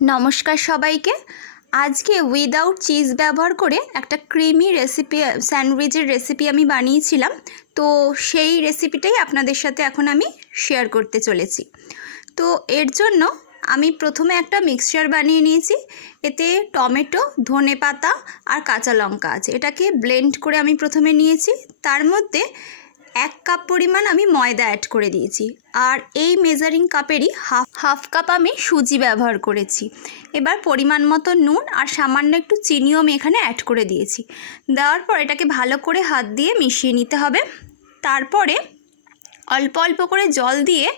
নমস্কার সবাইকে। আজকে উইদাউট চিজ ব্যবহার করে একটা ক্রিমি রেসিপি স্যান্ডউইচের রেসিপি আমি বানিয়েছিলাম। তো সেই রেসিপিটাই আপনাদের সাথে এখন আমি শেয়ার করতে চলেছি। তো এর জন্য আমি প্রথমে একটা মিক্সচার বানিয়ে নিয়েছি। এতে টমেটো, ধনেপাতা আর কাঁচা লঙ্কা আছে। এটাকে ব্লেন্ড করে আমি প্রথমে নিয়েছি। তার মধ্যে 1 কাপ পরিমাণ আমি ময়দা অ্যাড করে দিয়েছি। আর এই মেজারিং কাপেরই হাফ কাপ আমি সুজি ব্যবহার করেছি। এবার পরিমাণ মতো নুন আর সামান্য একটু চিনিও আমি এখানে অ্যাড করে দিয়েছি। দেওয়ার পর এটাকে ভালো করে হাত দিয়ে মিশিয়ে নিতে হবে। তারপরে অল্প অল্প করে জল দিয়ে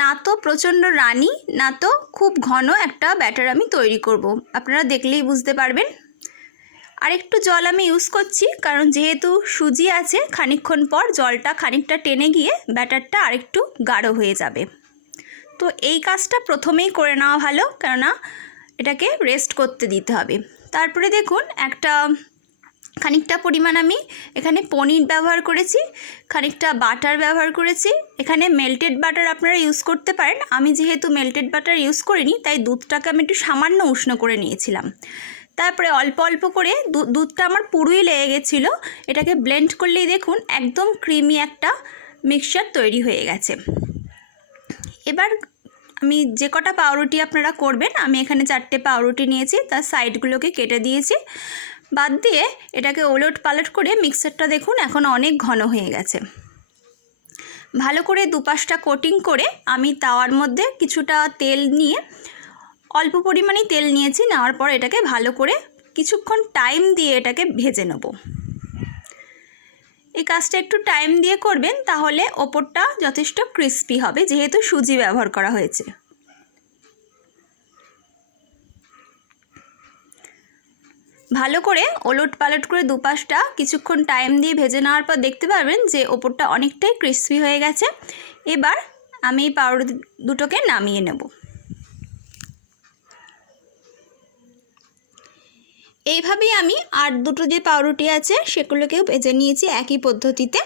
না তো প্রচণ্ড রানি না তো খুব ঘন একটা ব্যাটার আমি তৈরি করব। আপনারা দেখলেই বুঝতে পারবেন। আর একটু জল আমি ইউজ করছি, কারণ যেহেতু সুজি আছে খানিকক্ষণ পর জলটা খানিকটা টেনে গিয়ে ব্যাটারটা আরেকটু গাঢ় হয়ে যাবে। তো এই কাজটা প্রথমেই করে নেওয়া ভালো, কেননা এটাকে রেস্ট করতে দিতে হবে। তারপরে দেখুন খানিকটা পরিমাণ আমি এখানে পনির ব্যবহার করেছি, খানিকটা বাটার ব্যবহার করেছি। এখানে মেল্টেড বাটার আপনারা ইউজ করতে পারেন। আমি যেহেতু মেল্টেড বাটার ইউজ করিনি, তাই দুধটাকে আমি একটু সামান্য উষ্ণ করে নিয়েছিলাম। তারপরে অল্প অল্প করে দুধটা আমার পুরোই লেগে গেছিলো। এটাকে ব্লেন্ড করলেই দেখুন একদম ক্রিমি একটা মিক্সচার তৈরি হয়ে গেছে। এবার আমি যে কটা পাউরুটি আপনারা করবেন, আমি এখানে 4টে পাউরুটি নিয়েছি, তার সাইডগুলোকে কেটে দিয়েছি। বাদ দিয়ে এটাকে ওলট পালট করে মিক্সচারটা দেখুন এখন অনেক ঘন হয়ে গেছে। ভালো করে দুপাশটা কোটিং করে আমি তাওয়ার মধ্যে কিছুটা তেল নিয়ে, অল্প পরিমাণেই তেল নিয়েছি, নেওয়ার পর এটাকে ভালো করে কিছুক্ষণ টাইম দিয়ে এটাকে ভেজে নেব। এই কাজটা একটু টাইম দিয়ে করবেন, তাহলে ওপরটা যথেষ্ট ক্রিস্পি হবে, যেহেতু সুজি ব্যবহার করা হয়েছে। ভালো করে ওলট পালট করে দুপাশটা কিছুক্ষণ টাইম দিয়ে ভেজে নেওয়ার পর দেখতে পারবেন যে ওপরটা অনেকটাই ক্রিস্পি হয়ে গেছে। এবার আমি এই পাউরুটি দুটোকে নামিয়ে নেব। এইভাবেই আমি আর দুটো যে পাউরুটি আছে সেগুলোকেও ভেজে নিয়েছি একই পদ্ধতিতে।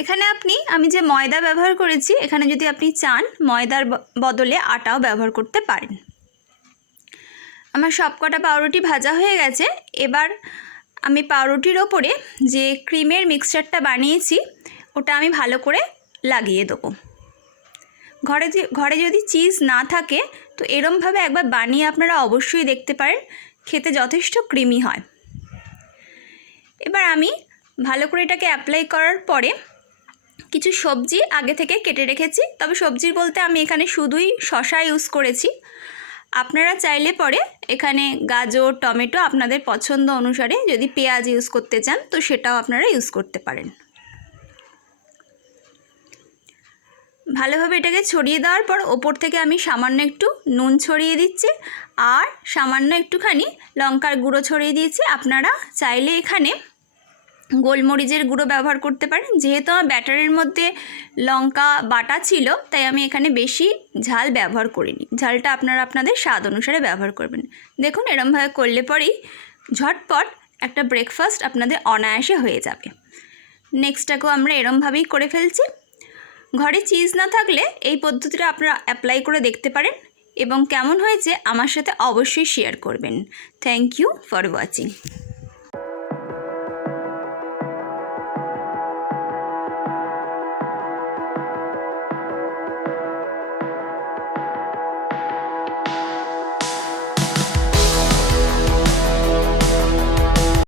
এখানে আমি যে ময়দা ব্যবহার করেছি, এখানে যদি আপনি চান ময়দার বদলে আটাও ব্যবহার করতে পারেন। আমার সবকটা পাউরুটি ভাজা হয়ে গেছে। এবার আমি পাউরুটির ওপরে যে ক্রিমের মিক্সচারটা বানিয়েছি ওটা আমি ভালো করে লাগিয়ে দেবো। ঘরে যদি চিজ না থাকে তো এরমভাবে একবার বানিয়ে আপনারা অবশ্যই দেখতে পারেন, খেতে যথেষ্ট ক্রিমি হয়। এবার আমি ভালো করে এটাকে অ্যাপ্লাই করার পরে কিছু সবজি আগে থেকে কেটে রেখেছি। তবে সবজির বলতে আমি এখানে শুধুই শসা ইউজ করেছি। আপনারা চাইলে পরে এখানে গাজর, টমেটো আপনাদের পছন্দ অনুসারে যদি পেঁয়াজ ইউজ করতে চান তো সেটাও আপনারা ইউজ করতে পারেন। ভালোভাবে এটাকে ছড়িয়ে দেওয়ার পর ওপর থেকে আমি সামান্য একটু নুন ছড়িয়ে দিচ্ছি আর সামান্য একটুখানি লঙ্কার গুঁড়ো ছড়িয়ে দিয়েছি। আপনারা চাইলে এখানে গোলমরিচের গুঁড়ো ব্যবহার করতে পারেন। যেহেতু আমার ব্যাটারের মধ্যে লঙ্কা বাটা ছিল, তাই আমি এখানে বেশি ঝাল ব্যবহার করিনি। ঝালটা আপনারা আপনাদের স্বাদ অনুসারে ব্যবহার করবেন। দেখুন এরমভাবে করলে পরেই ঝটপট একটা ব্রেকফাস্ট আপনাদের অনায়াসে হয়ে যাবে। নেক্সটটাকেও আমরা এরমভাবেই করে ফেলছি। ঘরে চিজ না থাকলে এই পদ্ধতিটা আপনারা অ্যাপ্লাই করে দেখতে পারেন এবং কেমন হয়েছে আমার সাথে অবশ্যই শেয়ার করবেন। Thank you for watching.